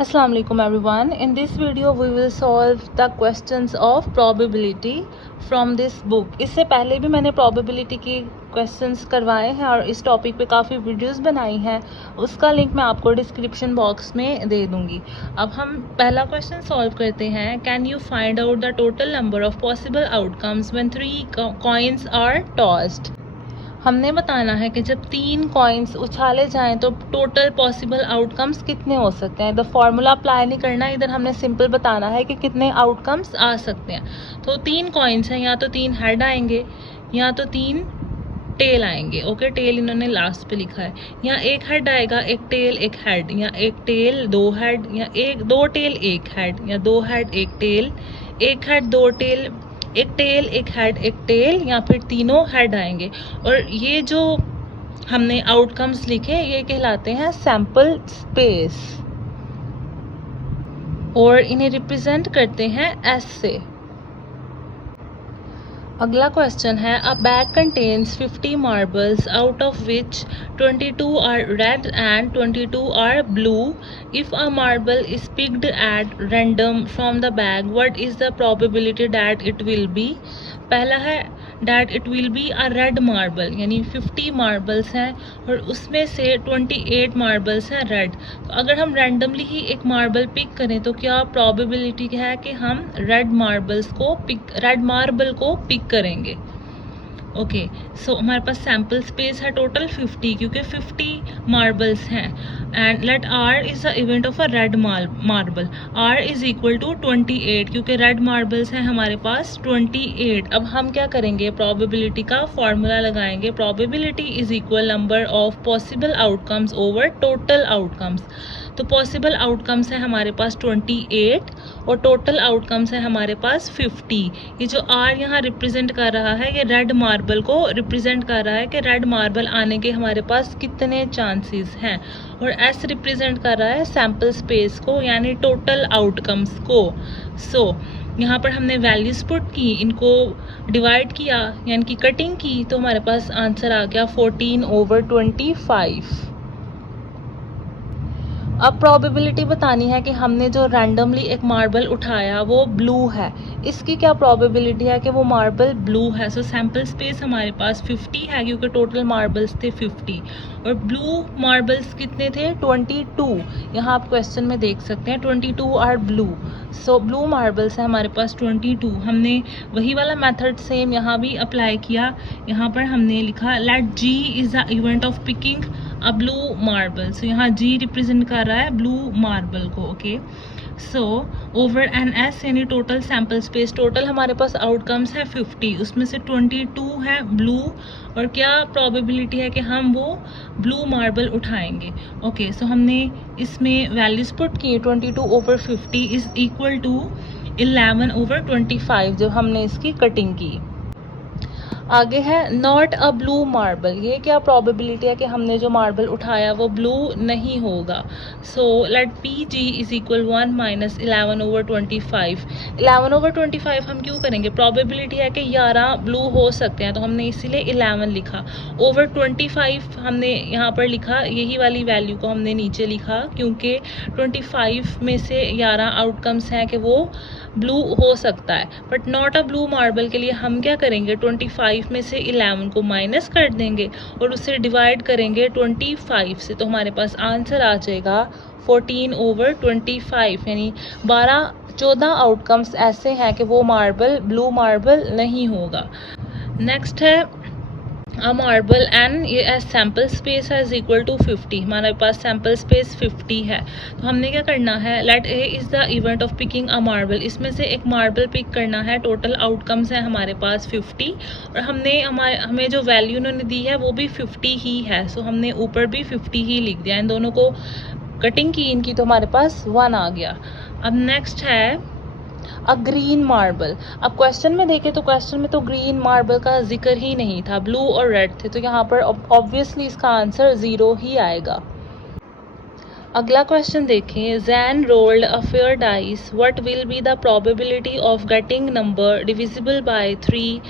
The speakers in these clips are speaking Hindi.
Assalamu alaikum everyone. In this video we will solve the questions of probability from this book. इससे पहले भी मैंने probability के questions करवाए हैं और इस टॉपिक पे काफ़ी वीडियोस बनाई हैं, उसका लिंक मैं आपको डिस्क्रिप्शन बॉक्स में दे दूंगी। अब हम पहला क्वेश्चन सॉल्व करते हैं। Can you find out the total number of possible outcomes when 3 coins are tossed. हमने बताना है कि जब 3 कॉइन्स उछाले जाएं तो टोटल पॉसिबल आउटकम्स कितने हो सकते हैं। द फॉर्मूला अप्लाई नहीं करना, इधर हमने सिंपल बताना है कि कितने आउटकम्स आ सकते हैं। तो 3 कॉइन्स हैं, या तो 3 हेड आएंगे या तो 3 टेल आएंगे। ओके, टेल इन्होंने लास्ट पे लिखा है। या एक हेड आएगा, एक टेल एक हेड, या एक टेल 2 हेड, या दो टेल एक हेड, या 2 हेड एक टेल, एक हेड 2 टेल, एक टेल एक हेड एक टेल, या फिर तीनों हेड आएंगे। और ये जो हमने आउटकम्स लिखे ये कहलाते हैं सैंपल स्पेस, और इन्हें रिप्रेजेंट करते हैं एस से। अगला क्वेश्चन है, a bag contains 50 marbles out of which 22 are red and 22 are blue. If a marble is picked at random from the bag, what is the probability that it will be. पहला है that it will be a red marble, यानी 50 मार्बल्स हैं और उसमें से 28 मार्बल्स हैं रेड। तो अगर हम रैंडमली ही एक मार्बल पिक करें तो क्या प्रोबेबिलिटी है कि हम रेड मार्बल को पिक करेंगे। ओके, सो हमारे पास सैम्पल स्पेस है टोटल 50, क्योंकि 50 मार्बल्स हैं। And let R is the event of a red marble, R is equal to 28, क्योंकि रेड मार्बल्स हैं हमारे पास 28। अब हम क्या करेंगे, प्रोबेबिलिटी का फॉर्मूला लगाएंगे। Probability is equal number of possible outcomes over total outcomes. तो पॉसिबल आउटकम्स है हमारे पास 28 और टोटल आउटकम्स है हमारे पास 50। ये जो आर यहाँ रिप्रेजेंट कर रहा है ये रेड मार्बल को रिप्रेजेंट कर रहा है कि रेड मार्बल आने के हमारे पास कितने चांसेस हैं, और एस रिप्रेजेंट कर रहा है सैम्पल स्पेस को, यानी टोटल आउटकम्स को। सो यहाँ पर हमने वैल्यूज पुट की, इनको डिवाइड किया यानी कि कटिंग की, तो हमारे पास आंसर आ गया 14/25। अब प्रोबेबिलिटी बतानी है कि हमने जो रैंडमली एक मार्बल उठाया वो ब्लू है, इसकी क्या प्रोबेबिलिटी है कि वो मार्बल ब्लू है। सो सैम्पल स्पेस हमारे पास 50 है, क्योंकि टोटल मार्बल्स थे 50 और ब्लू मार्बल्स कितने थे 22। यहाँ आप क्वेश्चन में देख सकते हैं 22 are blue. So blue marbles है हमारे पास 22। हमने वही वाला मेथड सेम यहाँ भी अप्लाई किया। यहाँ पर हमने लिखा let G is the event of picking a blue marble. So यहाँ जी रिप्रेजेंट कर रहा है ब्लू मार्बल को। Okay, so over N S यानी टोटल सैम्पल स्पेस, टोटल हमारे पास आउटकम्स है 50, उसमें से 22 है ब्लू, और क्या प्रोबेबिलिटी है कि हम वो ब्लू मार्बल उठाएंगे। ओके, सो हमने इसमें वैल्यूज पुट की। 22/50 इज इक्वल टू 11/25 जब हमने इसकी कटिंग की। आगे है नॉट अ ब्लू मार्बल, ये क्या प्रोबेबिलिटी है कि हमने जो मार्बल उठाया वो ब्लू नहीं होगा। So let P G is equal 1 minus 11/25। 11/25 हम क्यों करेंगे, प्रोबेबिलिटी है कि 11 ब्लू हो सकते हैं, तो हमने इसीलिए 11 लिखा। ओवर 25 हमने यहाँ पर लिखा, यही वाली वैल्यू को हमने नीचे लिखा, क्योंकि 25 में से 11 आउटकम्स हैं कि वो ब्लू हो सकता है। But not a blue marble के लिए हम क्या करेंगे, 25 में से 11 को माइनस कर देंगे और उसे डिवाइड करेंगे 25 से, तो हमारे पास आंसर आ जाएगा 14/25, यानी 14 आउटकम्स ऐसे हैं कि वो मार्बल ब्लू मार्बल नहीं होगा। नेक्स्ट है अ मार्बल एंड ये एज सैम्पल स्पेस है इज इक्वल टू 50। हमारे पास सैम्पल स्पेस 50 है, तो हमने क्या करना है, let A is the event of picking a marble, इसमें से एक मार्बल पिक करना है। टोटल आउटकम्स है हमारे पास 50 और हमें जो वैल्यू उन्होंने दी है वो भी 50 ही है। सो हमने ऊपर भी 50 ही लिख दिया। इन दोनों को कटिंग की इनकी, तो हमारे पास 1 आ गया। अब नेक्स्ट है अ ग्रीन मार्बल। अब क्वेश्चन में देखें तो क्वेश्चन में तो ग्रीन मार्बल का जिक्र ही नहीं था, ब्लू और रेड थे, तो यहाँ पर ऑब्वियसली इसका आंसर 0 ही आएगा। अगला क्वेश्चन देखें, Jain rolled a fair dice, what will be the probability of getting number divisible by 3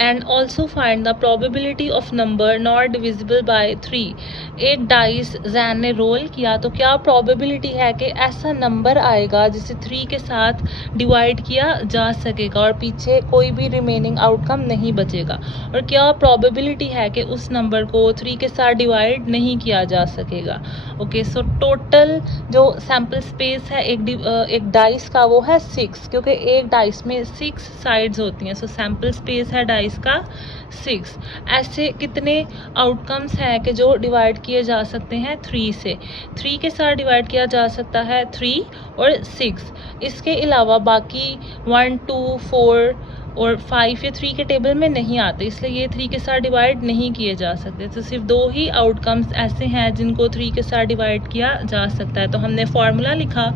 and also find the probability of number not divisible by 3। एक डाइस जैन ने रोल किया तो क्या प्रोबेबिलिटी है कि ऐसा नंबर आएगा जिसे 3 के साथ डिवाइड किया जा सकेगा और पीछे कोई भी रिमेनिंग आउटकम नहीं बचेगा, और क्या प्रोबेबिलिटी है कि उस नंबर को 3 के साथ डिवाइड नहीं किया जा सकेगा। ओके, सो टोटल जो सैम्पल स्पेस है एक डाइस का वो है 6, क्योंकि एक डाइस में 6 साइड्स होती हैं। सो सैम्पल स्पेस है डाइस का 6। ऐसे कितने आउटकम्स हैं कि जो डिवाइड किए जा सकते हैं 3 से। 3 के साथ डिवाइड किया जा सकता है 3 और 6। इसके अलावा बाकी 1, 2, 4 और 5 ये 3 के टेबल में नहीं आते, इसलिए ये 3 के साथ डिवाइड नहीं किए जा सकते। तो सिर्फ 2 ही आउटकम्स ऐसे हैं जिनको 3 के साथ डिवाइड किया जा सकता है। तो हमने फॉर्मूला लिखा,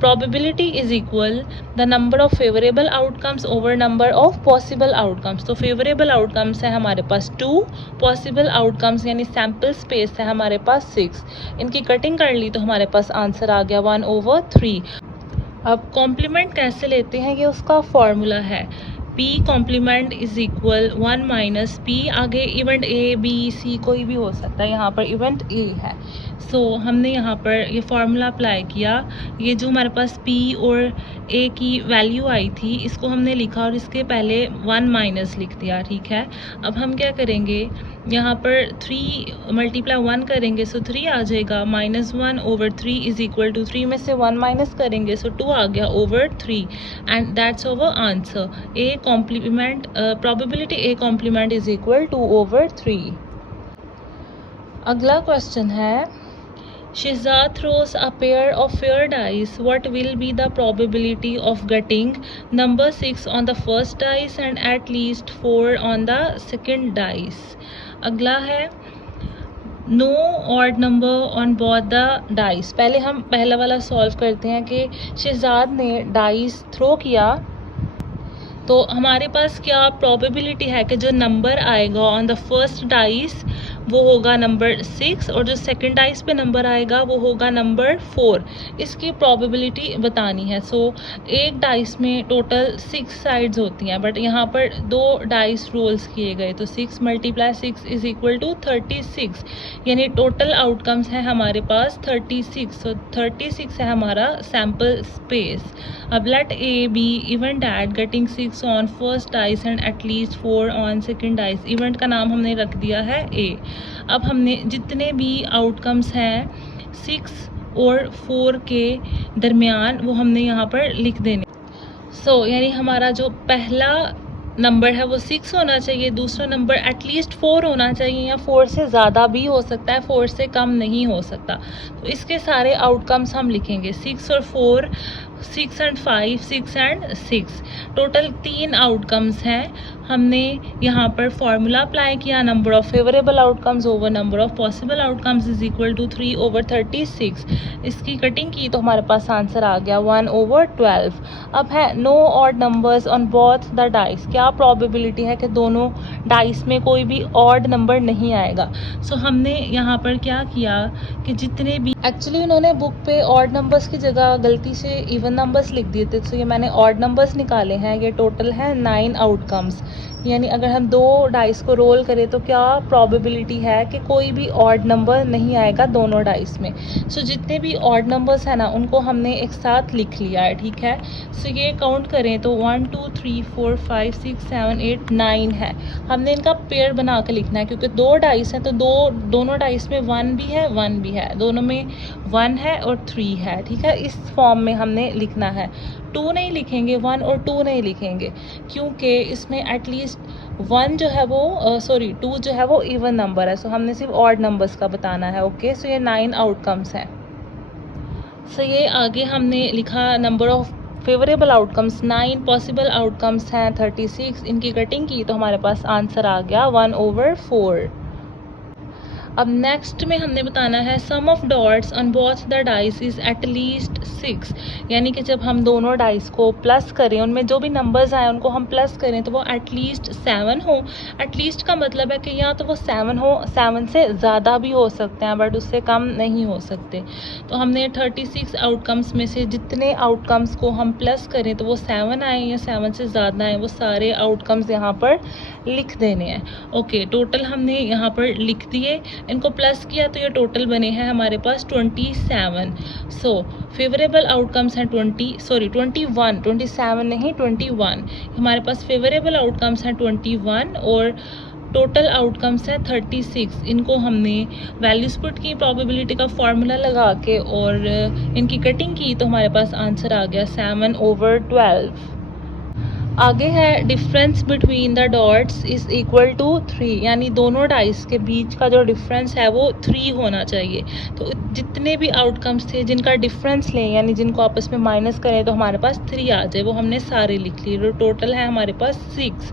probability is equal the number of favorable outcomes over number of possible outcomes। तो favorable outcomes है हमारे पास 2, possible outcomes यानी sample space है हमारे पास 6। इनकी कटिंग कर ली तो हमारे पास आंसर आ गया 1/3। अब कॉम्प्लीमेंट कैसे लेते हैं, ये उसका फॉर्मूला है। P complement is equal 1 minus P, आगे इवेंट A, B, C कोई भी हो सकता है, यहाँ पर इवेंट A है। सो हमने यहाँ पर ये फार्मूला अप्लाई किया। ये जो हमारे पास P और A की वैल्यू आई थी इसको हमने लिखा और इसके पहले 1 माइनस लिख दिया, ठीक है। अब हम क्या करेंगे, यहाँ पर 3 मल्टीप्लाई 1 करेंगे सो 3 आ जाएगा, -1/3 इज इक्वल टू 3 में से 1 माइनस करेंगे सो 2 आ गया over 3, and that's our answer. A complement probability A complement is equal 2/3। अगला क्वेश्चन है, Shizad throws a pair of fair dice. What will be the probability of getting number 6 on the first dice and at least 4 on the second dice? अगला है no odd number on both the dice. पहले हम पहला वाला सॉल्व करते हैं कि शहजाद ने डाइस थ्रो किया तो हमारे पास क्या प्रोबेबिलिटी है कि जो नंबर आएगा ऑन द फर्स्ट डाइस वो होगा नंबर 6 और जो सेकंड डाइस पे नंबर आएगा वो होगा नंबर 4। इसकी प्रोबेबिलिटी बतानी है। सो एक डाइस में टोटल 6 साइड्स होती हैं, बट यहाँ पर 2 डाइस रोल्स किए गए तो 6 × 6 इज इक्वल टू 36, यानी टोटल आउटकम्स हैं हमारे पास 36। सो 36 है हमारा सैम्पल स्पेस। अब late A be event at getting 6 on first dice and at least 4 on second dice। Event का नाम हमने रख दिया है A। अब हमने जितने भी आउटकम्स हैं 6 और 4 के दरमियान वो हमने यहाँ पर लिख देने। सो यानी हमारा जो पहला नंबर है वो 6 होना चाहिए, दूसरा नंबर एटलीस्ट 4 होना चाहिए या 4 से ज़्यादा भी हो सकता है, 4 से कम नहीं हो सकता। तो इसके सारे आउटकम्स हम लिखेंगे 6 और 4, 6 and 5, 6 and 6, टोटल 3 आउटकम्स हैं। हमने यहाँ पर फॉर्मूला अप्लाई किया, number of favourable outcomes over number of possible outcomes is equal to 3/36। इसकी कटिंग की तो हमारे पास आंसर आ गया 1/12। अब है no odd numbers on both the dice. क्या प्रोबेबिलिटी है कि दोनों डाइस में कोई भी ऑड नंबर नहीं आएगा। सो हमने यहाँ पर क्या किया कि जितने भी एक्चुअली उन्होंने बुक पे ऑड नंबर्स की जगह गलती से इवन नंबर्स लिख दिए थे, तो ये मैंने ऑड नंबर्स निकाले हैं। ये टोटल है 9 आउटकम्स, यानी अगर हम 2 डाइस को रोल करें तो क्या प्रोबेबिलिटी है कि कोई भी ऑड नंबर नहीं आएगा दोनों डाइस में। सो जितने भी ऑड नंबर्स हैं ना उनको हमने एक साथ लिख लिया है, ठीक है। सो ये काउंट करें तो 1 2 3 4 5 6 7 8 9 है। हमने इनका पेयर बना के लिखना है क्योंकि 2 डाइस हैं तो दोनों डाइस में 1 भी है 1 भी है, दोनों में 1 है और 3 है, ठीक है। इस फॉर्म में हमने लिखना है। 2 नहीं लिखेंगे, 1 और 2 नहीं लिखेंगे क्योंकि इसमें एटलीस्ट 1 जो है वो 2 जो है वो इवन नंबर है। सो हमने सिर्फ ऑड नंबर्स का बताना है। ओके, सो ये 9 आउटकम्स हैं। सो ये आगे हमने लिखा number of favourable outcomes 9, possible outcomes हैं 36। इनकी कटिंग की तो हमारे पास आंसर आ गया 1/4। अब नेक्स्ट में हमने बताना है sum of dots on both the dice is at least 6, यानी कि जब हम दोनों डाइस को प्लस करें उनमें जो भी नंबर्स आए उनको हम प्लस करें तो वो एटलीस्ट 7 हो। एटलीस्ट का मतलब है कि या तो वो 7 हो, 7 से ज़्यादा भी हो सकते हैं बट उससे कम नहीं हो सकते। तो हमने 36 आउटकम्स में से जितने आउटकम्स को हम प्लस करें तो वो 7 आए या 7 से ज़्यादा आए, वो सारे आउटकम्स यहाँ पर लिख देने हैं। ओके, टोटल हमने यहाँ पर लिख दिए, इनको प्लस किया तो ये टोटल बने हैं हमारे पास 27। सो फेवरेबल आउटकम्स हैं 21, 27 नहीं 21। हमारे पास फेवरेबल आउटकम्स हैं 21 और टोटल आउटकम्स है 36। इनको हमने वैल्यूज पुट की, प्रोबेबिलिटी का फॉर्मूला लगा के और इनकी कटिंग की तो हमारे पास आंसर आ गया 7/12। आगे है difference between the dots is equal to 3, यानी दोनों डाइस के बीच का जो डिफरेंस है वो 3 होना चाहिए। तो जितने भी आउटकम्स थे जिनका डिफरेंस लें यानी जिनको आपस में माइनस करें तो हमारे पास 3 आ जाए, वो हमने सारे लिख लिए। तो टोटल है हमारे पास 6।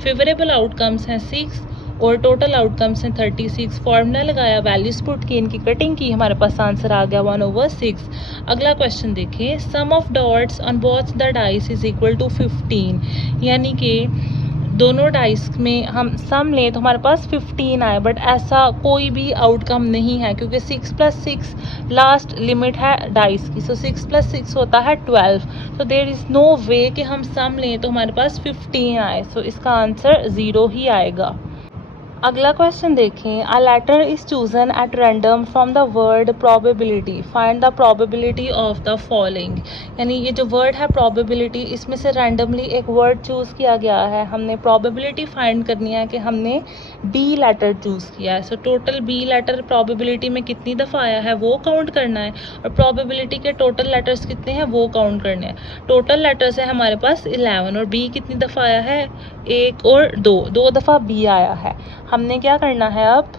फेवरेबल आउटकम्स हैं 6 और टोटल आउटकम्स हैं 36। फॉर्मूला लगाया, वैल्यूज पुट की, इनकी कटिंग की, हमारे पास आंसर आ गया 1/6। अगला क्वेश्चन देखें, sum of dots on both the dice is equal to 15, यानी कि दोनों डाइस में हम सम लें तो हमारे पास 15 आए, बट ऐसा कोई भी आउटकम नहीं है क्योंकि 6 + 6 लास्ट लिमिट है डाइस की। सो 6 + 6 होता है 12। तो देयर इज़ नो वे कि हम सम लें तो हमारे पास 15 आए। सो इसका आंसर 0 ही आएगा। अगला क्वेश्चन देखें, a letter is chosen at random from the word probability, find the probability of the following. यानी ये जो वर्ड है प्रोबेबिलिटी, इसमें से रैंडमली एक वर्ड चूज़ किया गया है। हमने प्रोबेबिलिटी फाइंड करनी है कि हमने बी लेटर चूज़ किया है। So total B letter probability में कितनी दफ़ा आया है वो काउंट करना है, और प्रोबेबिलिटी के टोटल लेटर्स कितने हैं वो काउंट करने हैं। टोटल लेटर्स है हमारे पास 11 और बी कितनी दफ़ा आया है, 1 और 2 दफ़ा बी आया है। हमने क्या करना है, अब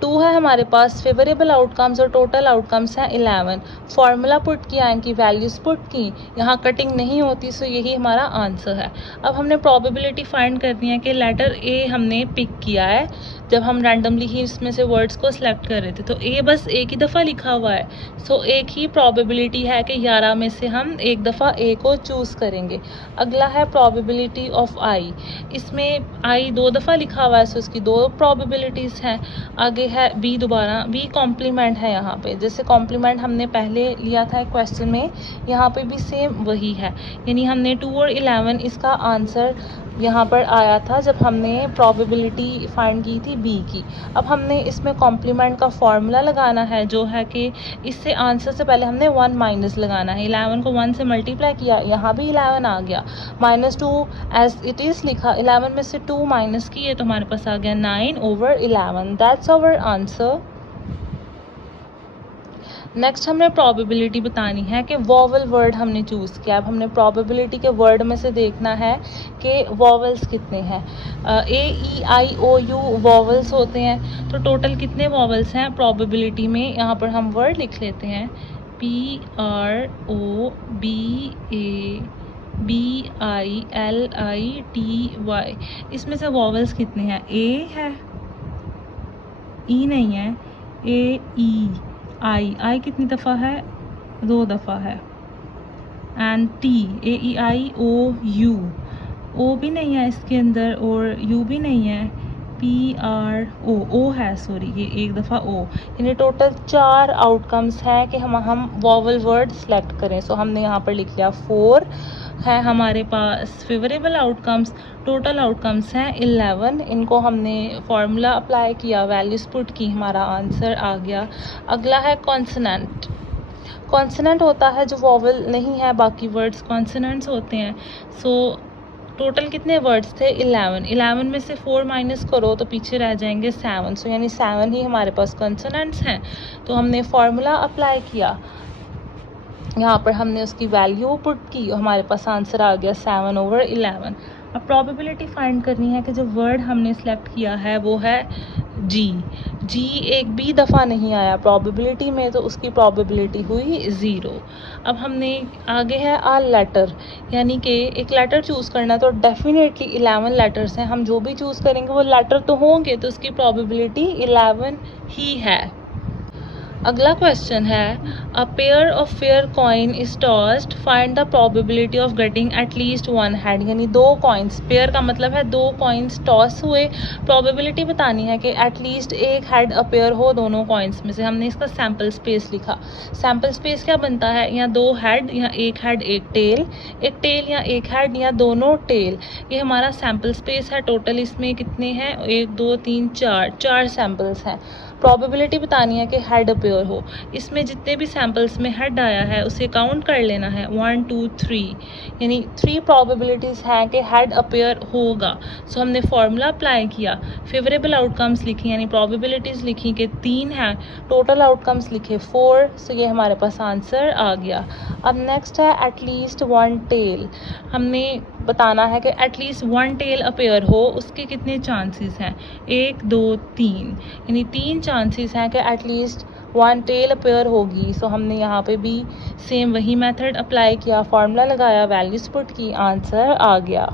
2 है हमारे पास, फेवरेबल आउटकम्स और टोटल आउटकम्स हैं 11। फॉर्मूला पुट किया, इनकी वैल्यूज पुट की, यहाँ कटिंग नहीं होती, सो यही हमारा आंसर है। अब हमने प्रोबेबिलिटी फाइंड करनी है कि लेटर ए हमने पिक किया है जब हम रैंडमली ही इसमें से वर्ड्स को सिलेक्ट कर रहे थे, तो ए बस एक ही दफ़ा लिखा हुआ है। सो एक ही प्रोबेबिलिटी है कि 11 में से हम एक दफ़ा ए को चूज़ करेंगे। अगला है प्रोबेबिलिटी ऑफ आई, इसमें आई 2 दफ़ा लिखा हुआ है, सो इसकी 2 प्रोबेबिलिटीज़ हैं। आगे है बी, दोबारा बी कॉम्प्लीमेंट है यहाँ पे, जैसे कॉम्प्लीमेंट हमने पहले लिया था क्वेश्चन में, यहाँ पे भी सेम वही है। यानी हमने 2 और 11 इसका आंसर यहाँ पर आया था जब हमने प्रोबेबिलिटी फाइंड की थी बी की। अब हमने इसमें कॉम्प्लीमेंट का फॉर्मूला लगाना है, जो है कि इससे आंसर से पहले हमने 1 माइनस लगाना है। 11 को 1 से मल्टीप्लाई किया, यहाँ भी 11 आ गया, -2 एज इट इज़ लिखा, 11 में से 2 माइनस किए तो हमारे पास आ गया 9/11। That's our answer. नेक्स्ट हमने प्रोबेबिलिटी बतानी है कि वॉवल वर्ड हमने चूज़ किया। अब हमने प्रोबेबिलिटी के वर्ड में से देखना है कि वॉवल्स कितने हैं। ए, ई, आई, ओ, यू वॉवल्स होते हैं, तो टोटल कितने वॉवल्स हैं प्रोबेबिलिटी में, यहाँ पर हम वर्ड लिख लेते हैं, PROBABILITY। इसमें से वॉवल्स कितने हैं, ए है, ई नहीं है, ए, ई, आई कितनी दफ़ा है, 2 दफ़ा है, एंड टी, AEIOU, ओ भी नहीं है इसके अंदर और यू भी नहीं है, PRO है, सॉरी ये 1 दफ़ा ओ। यानी टोटल 4 आउटकम्स हैं कि हम वॉवल वर्ड सेलेक्ट करें। सो हमने यहाँ पर लिख लिया 4 है हमारे पास फेवरेबल आउटकम्स। टोटल आउटकम्स हैं 11, इनको हमने फार्मूला अप्लाई किया, वैल्यूज पुट की, हमारा आंसर आ गया। अगला है कॉन्सोनेंट। कॉन्सोनेंट होता है जो वॉवल नहीं है, बाकी वर्ड्स कॉन्सोनेंट्स होते हैं। सो टोटल कितने वर्ड्स थे, 11 में से 4 माइनस करो तो पीछे रह जाएंगे 7। सो यानी 7 ही हमारे पास कॉन्सोनेंट्स हैं। तो हमने फार्मूला अप्लाई किया, यहाँ पर हमने उसकी वैल्यू पुट की और हमारे पास आंसर आ गया 7/11। अब प्रोबेबिलिटी फाइंड करनी है कि जो वर्ड हमने सेलेक्ट किया है वो है जी एक भी दफ़ा नहीं आया प्रोबेबिलिटी में, तो उसकी प्रोबेबिलिटी हुई 0। अब हमने आगे है आ लेटर, यानी कि एक लेटर चूज़ करना, तो डेफिनेटली 11 लेटर्स हैं, हम जो भी चूज़ करेंगे वो लेटर तो होंगे, तो उसकी प्रोबेबिलिटी 11 ही है। अगला क्वेश्चन है a pair of fair coin is tossed, find the probability of getting at least one head. यानी दो कॉइन्स, पेयर का मतलब है दो कॉइन्स टॉस हुए, प्रोबेबिलिटी बतानी है कि एटलीस्ट एक हेड अपेयर हो दोनों कॉइन्स में से। हमने इसका सैम्पल स्पेस लिखा। सैम्पल स्पेस क्या बनता है, या दो हेड या एक हेड एक टेल या एक हेड या दोनों टेल। ये हमारा सैम्पल स्पेस है। टोटल इसमें कितने हैं, 1 2 3 4, 4 सैम्पल्स हैं। प्रोबेबिलिटी बतानी है कि हेड अपेयर हो। इसमें जितने भी सैम्पल्स में हेड आया है उसे काउंट कर लेना है, 1 2 3, यानी 3 प्रोबेबिलिटीज़ हैं कि हेड अपेयर होगा। सो हमने फॉर्मूला अप्लाई किया, फेवरेबल आउटकम्स लिखी यानी प्रोबेबिलिटीज़ लिखी कि 3 हैं, टोटल आउटकम्स लिखे 4। सो ये हमारे पास आंसर आ गया। अब नेक्स्ट है एटलीस्ट वन टेल। हमने बताना है कि एटलीस्ट वन टेल अपेयर हो, उसके कितने चांसेस हैं, 1 2 3, यानी 3 चांसेस हैं कि एटलीस्ट वन टेल अपेयर होगी। सो हमने यहाँ पे भी सेम वही मेथड अप्लाई किया, फार्मूला लगाया, वैल्यूज पुट की, आंसर आ गया।